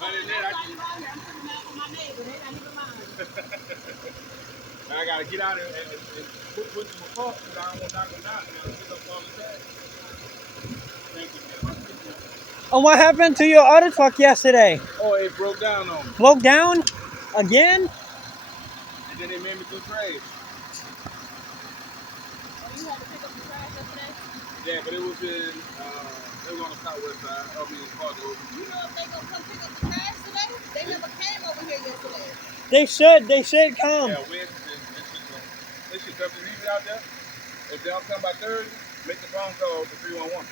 Other than that, I gotta get out and put some apart because I don't want to knock them down. I gotta pick up all the trash. Thank you, man. And what happened to your other truck yesterday? Oh, it broke down on me. Broke down? Again? And then they made me do trash. You had to pick up the trash yesterday? Yeah, but it was in, it was on the southwest side. I mean, it's called the You know if they gonna come pick up the trash today? They never came over here yesterday. They should come. Yeah, Wednesday, they should come. Leave it out there. If they don't come by Thursday, make the phone call to 311. Okay.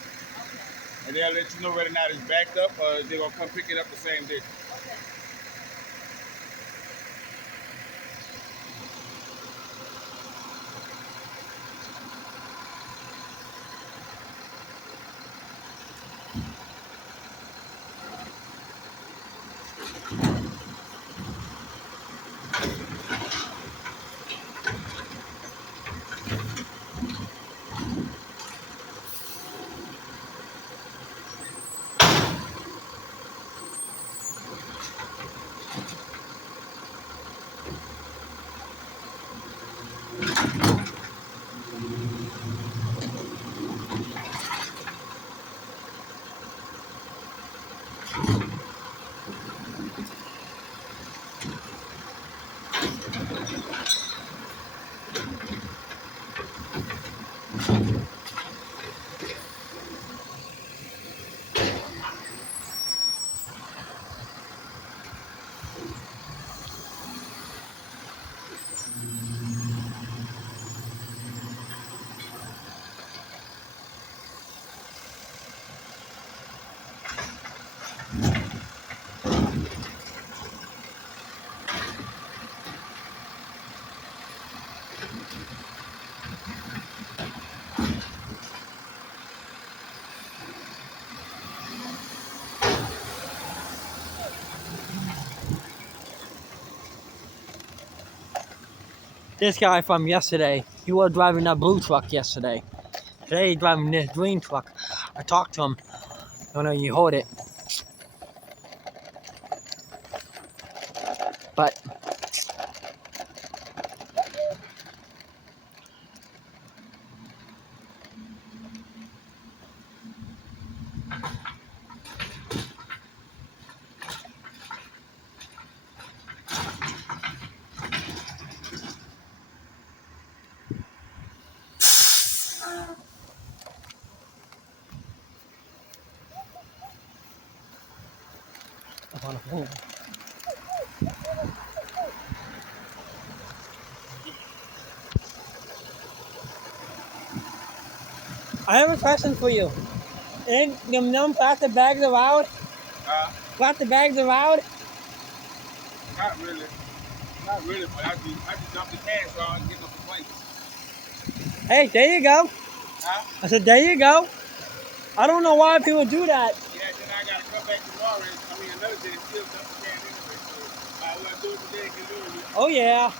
And they'll let you know whether or not it's backed up or they're going to come pick it up the same day. Okay. This guy from yesterday, he was driving that blue truck yesterday. Today he's driving this green truck. I talked to him. I know you hold it. But on the phone. I have a question for you. And them plastic bags allowed? Plastic bags allowed? Not really. Not really, but I just dump the cash on and get no complaints. Hey, there you go. I said, there you go. I don't know why people do that. Yeah, then I got to come back tomorrow. Another day and still dump the cash anyway. So I want to do it today and get it over with. Oh, yeah.